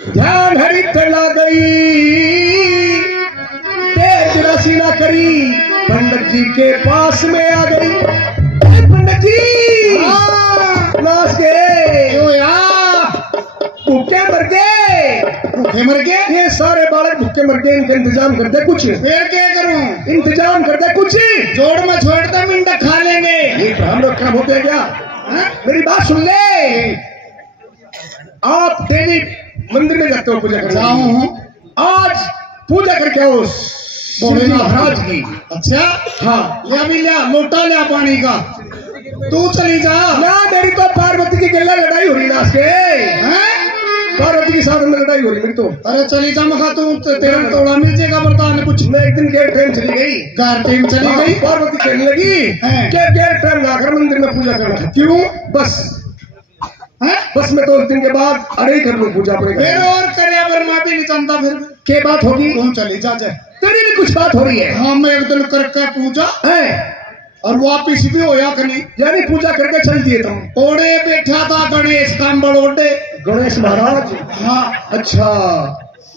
ध्यान हरी तला गई, तेज रसीना करी, पंडित जी के पास में आ गई। पंडित जी नाच गए, भूखे मर गए। भूखे मर गए? ये सारे बालक भूखे मर गए, इनका इंतजाम कर दे कुछ। फिर क्या करूं? इंतजाम कर दे कुछ। जोड़ में छोड़ दे, मिंडा खा लेंगे। ये तो हम लोग काम हो गया क्या? मेरी बात सुन ले, आप देवी मंदिर में जाते हो पूजा करने? जाऊं। आज पूजा करके आओ महाराज की। अच्छा हाँ, या भी लिया लोटा लिया पानी का। तू चली जा ना, मेरी तो पार्वती की गला लड़ाई हो रही नाच के। पार्वती के साथ में लड़ाई हो रही मेरी तो। अरे चली जा मखा, तू तेरा तोड़ा मिर्चेगा बर्तान कुछ। मैं एक दिन गेट ट्रेन चली गई, कार ट्रेन चली गई, पार्वती कहने लगी क्या गेट ट्रेन लाकर मंदिर में पूजा करना। क्यों? बस बस मैं तो उस दिन के बाद अरे ही कर लूँ पूजा पड़ेगा। फिर और करे पर मैं भी नहीं जानता। फिर क्या बात होगी? तुम चली जा, तेरी भी कुछ बात हो रही है। हाँ, मैं एक दिन करके पूजा है और वापिस भी होया कि नहीं, यानी पूजा करके चल दिए तुम। ओढ़े बैठा था गणेश कांबड़ ओढ़े। गणेश महाराज? हाँ। अच्छा,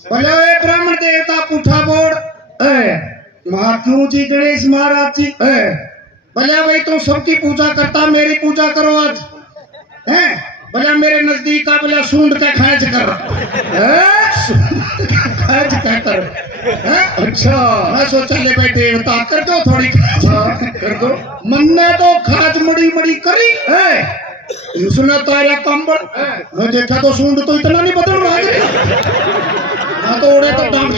बोले ब्राह्मण देवता पूछा बोड़ महात्मू जी गणेश महाराज जी। बोले भाई तुम सबकी पूजा करता, मेरी पूजा करो आज है। बोले मेरे नजदीक का बोला सूंड का खैच कर। खैच क्या कर? अच्छा, मैं सोचा ले भाई देवता कर दो थोड़ी। कर दो। मन ने तो खाज मड़ी मड़ी करी है, सुना तारा कंबल। मैं देखा तो सूंड तो इतना नहीं बदल रहा है, तो उड़े तो डांट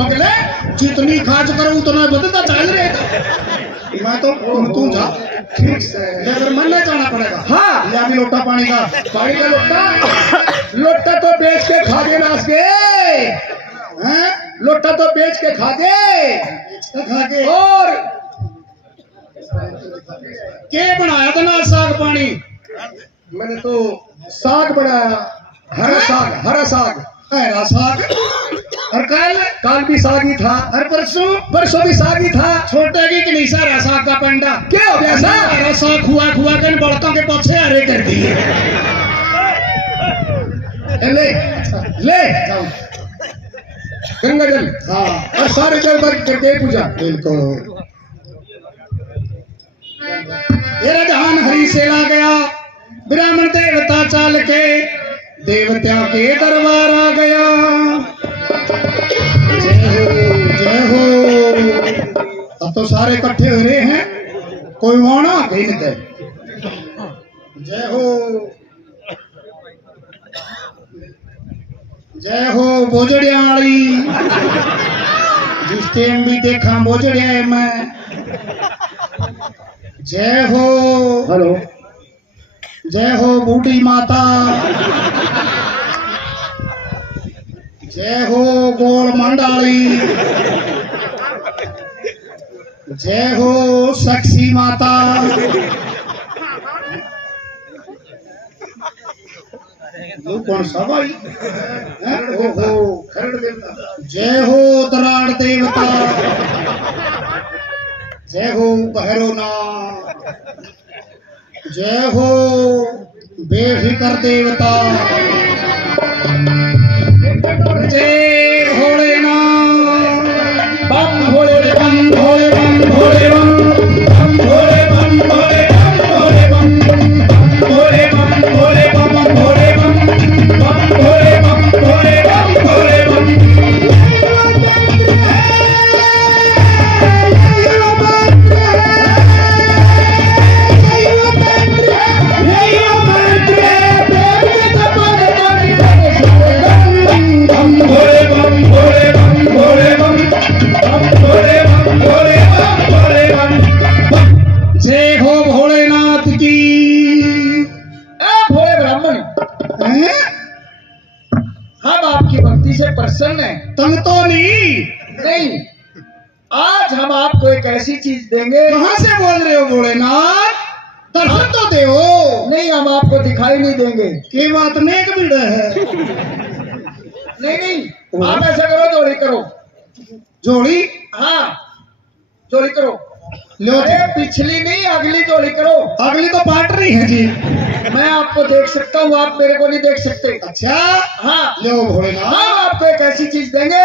बगले जितनी खाज करो उतना बदलता चल रहे। मैं तो तू जा, ठीक है, मन नहीं जाना पड़ेगा। हाँ, या भी लोटा पानी का, पानी का लोटा। लोटा तो बेच के खा गए नाच के, लोटा तो बेच के खा गए। और क्या बनाया था ना? साग पानी। मैंने तो साग बनाया, हरा साग। हरा साग, हरा साग। और काल भी साग ही था, और परसों भी साग ही था। छोटे की नहीं सारा साग का पंडा क्या हो गया? हरा साग खुआ खुआ के बड़कों के पीछे हरे कर दिए। ले ले गंगा जल। हाँ, और सारे जल बंद करके पूजा। बिल्कुल। ये जहान हरी से आ गया, ब्राह्मण देवता चाल के देवता के दरबार आ गया। जय हो जय हो। अब तो सारे इकट्ठे हो रहे हैं, कोई वाणा कहीं नहीं दे। जय हो जय हो बोजड़िया वाली, जिस टाइम भी देखा बोजड़िया है मैं। जय हो। हेलो। जय हो बूढ़ी माता। जय हो गोल मंडाली। जय हो साक्षी माता। कौन सा भाई? जय हो दराड़ देवता। जय हो भैरवनाथ। जय हो बेफिकर देवता। जय भोलेनाथ। बम भोले बम भोले बम भोले बम बम भोले बम भोले बम भोले बम बम भोले बम भोले बम भोले बम बम भोले बम भोले बम भोले बम। जय हो भोलेनाथ की। भोले ब्राह्मण हम आपकी भक्ति से प्रसन्न हैं। तंग तो नहीं। आज हम आपको एक ऐसी चीज देंगे। कहां से बोल रहे हो भोलेनाथ? दर्शन तो दे हो। नहीं, हम आपको दिखाई नहीं देंगे। की बात नेक भीड़ है। नहीं, आप ऐसा करो, जोड़ी करो। जोड़ी? हाँ, जोड़ी करो। लो अरे पिछली नहीं अगली जोड़ी करो। अगली तो पार्ट रही है जी। मैं आपको देख सकता हूँ, आप मेरे को नहीं देख सकते। अच्छा हाँ लो भोलेनाथ, हम आपको एक ऐसी चीज देंगे,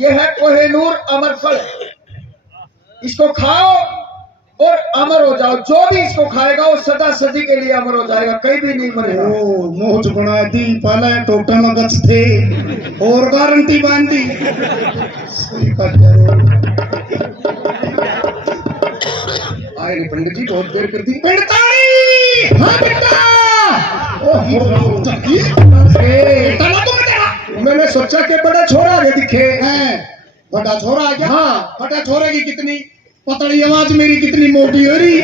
ये है कोहिनूर अमर फल। इसको खाओ और अमर हो जाओ। जो भी इसको खाएगा वो सदा सदी के लिए अमर हो जाएगा, कहीं भी नहीं मरेगा। ओ मोह चुकना दी पहले टोटल गच थे और गारंटी बांधी सही आए नहीं पंडित जी, बहुत देर कर दी। पिंडताड़ी हाँ बेटा, मैंने सोचा कि बड़ा छोरा आगे दिखे हैं। बड़ा छोरा आ गया। हाँ बड़ा छोरे की कितनी पतली आवाज, मेरी कितनी मोटी हो रही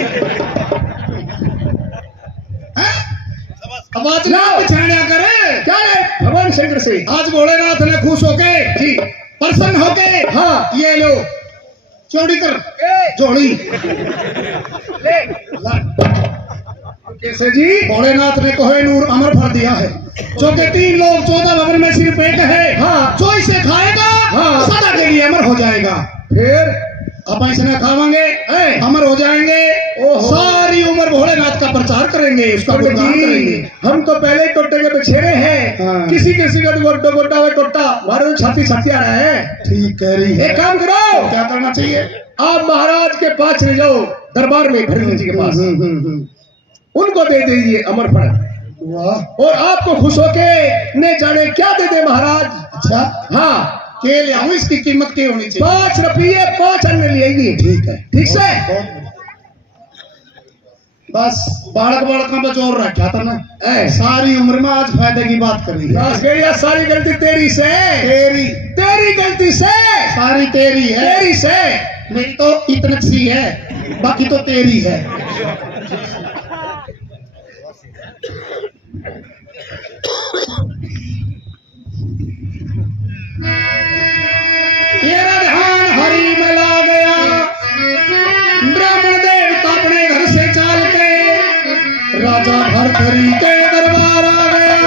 आवाज ना बिछाया करे। क्या है भगवान शंकर से आज भोलेनाथ ने खुश होके जी प्रसन्न होके हाँ ये लो चौड़ी कर जोड़ी कैसे जी। भोलेनाथ ने कोहिनूर अमर फल दिया है, जो कि 3 लोग 14 भवन में सिर्फ एक है। हाँ जो इसे खाएगा हाँ सदा के लिए अमर हो जाएगा। फिर अब इसने खावांगे अमर हो जाएंगे, सारी उम्र भोलेनाथ का प्रचार करेंगे, उसका गुणगान करेंगे। हम तो पहले ही टोटे के पिछेड़े हैं। हाँ। किसी किसी का गोड्डा गोड्डा वे टोटा हमारे छाती छाती आ रहा है। ठीक कह रही है। एक काम करो, क्या करना चाहिए, आप महाराज के पास चले जाओ, दरबार में भरत जी के पास, उनको दे दीजिए अमर फल। वाह। और आपको खुश होके न जाने क्या दे दे महाराज। अच्छा हाँ के ले आऊं, इसकी कीमत क्या होनी चाहिए? 5 रुपये 5 अन्य ले आइए। ठीक है ठीक से। बस बालक बालक में जोर रखा था ना, सारी उम्र में आज फायदे की बात कर रही है। सारी गलती तेरी से, तेरी गलती से, सारी तेरी है। तेरी से मेरी तो इतनी सी है, बाकी तो तेरी है। तेरा ध्यान हरि में ला गया, ब्राह्मण देवता अपने घर से चाल के राजा भरथरी के दरबार आ गया।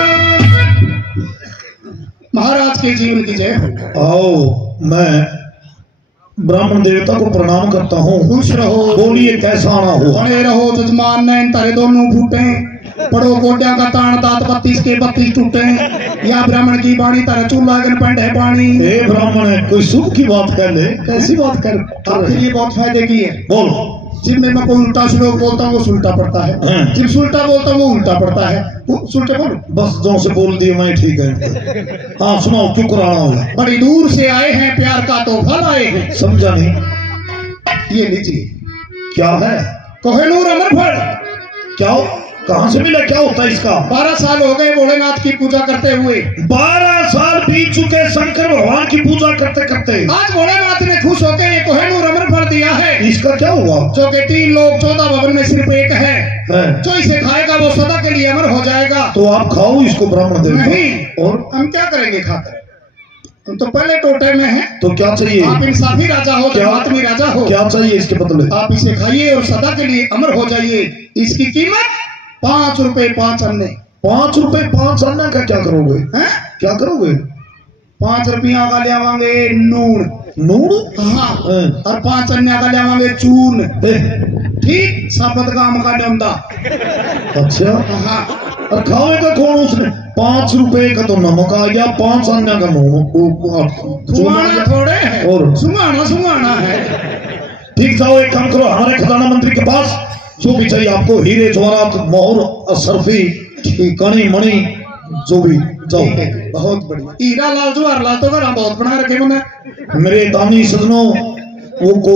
महाराज के जीवन की जय हो। आओ मैं ब्राह्मण देवता को प्रणाम करता हूँ। खुश रहो। बोलिए कैसा आना हो। बने रहो जजमान, नैन तारे दोनों फूटे, पड़ो गोड्या का तान दांत 32 के 32 टूटे, या ब्राह्मण की बाणी तारा चूल्हा गन पंड है पानी। ए ब्राह्मण है, कोई सुख की बात कर ले। कैसी बात कर, आपके लिए बहुत फायदे की है। बोल। जिनमें मैं कोई उल्टा श्लोक बोलता हूँ वो सुलटा पड़ता है, जिन सुलटा बोलता हूँ वो उल्टा पड़ता है। सुलटे बोलो बस, जो से बोल दिए मैं ठीक है। हाँ सुनाओ, क्यों कराना होगा? बड़ी दूर से आए हैं, प्यार का तोहफा लाए हैं। समझा नहीं। ये लीजिए। क्या है? कोहिनूर अमर फल। क्या कहाँ से मिला, क्या होता है इसका? 12 साल हो गए भोलेनाथ की पूजा करते हुए। 12 साल बीत चुके शंकर भगवान की पूजा करते करते। आज भोलेनाथ ने खुश होकर ये कोहिनूर अमर फल दिया है। इसका क्या हुआ? जो कि 3 लोग 14 भवन में सिर्फ एक है, जो इसे खाएगा वो सदा के लिए अमर हो जाएगा। तो आप खाओ इसको ब्राह्मण देवता। नहीं, और हम क्या करेंगे खाकर, हम तो पहले टोटे में हैं। तो क्या चाहिए? आप इंसाफी राजा हो, धर्मात्मी राजा हो। क्या चाहिए इसके बदले? आप इसे खाइए और सदा के लिए अमर हो जाइए। इसकी कीमत 5 रुपए 5 अन्ने। 5 रुपए 5 अन्ना का क्या करोगे? हैं? क्या करोगे? 5 रुपया का ले आवांगे नून। नून? हाँ। और 5 अन्य का ले आवांगे चून। ठीक साबत काम का डंडा। अच्छा हाँ। और खाएगा कौन उसने? 5 रुपए का तो नमक आ गया, 5 अन्य का नून। सुंगाना थोड़े है, और सुंगाना है। ठीक जाओ, एक काम करो, हमारे खजाना मंत्री के पास जो भी चाहिए आपको, हीरे जवाहरात मोहर सरफी कणी मणि जो भी जाओ। बहुत बढ़िया। हीरा लाल जवाहर लाल तो घर बहुत बना रखे मैंने। मेरे दानी सजनों वो को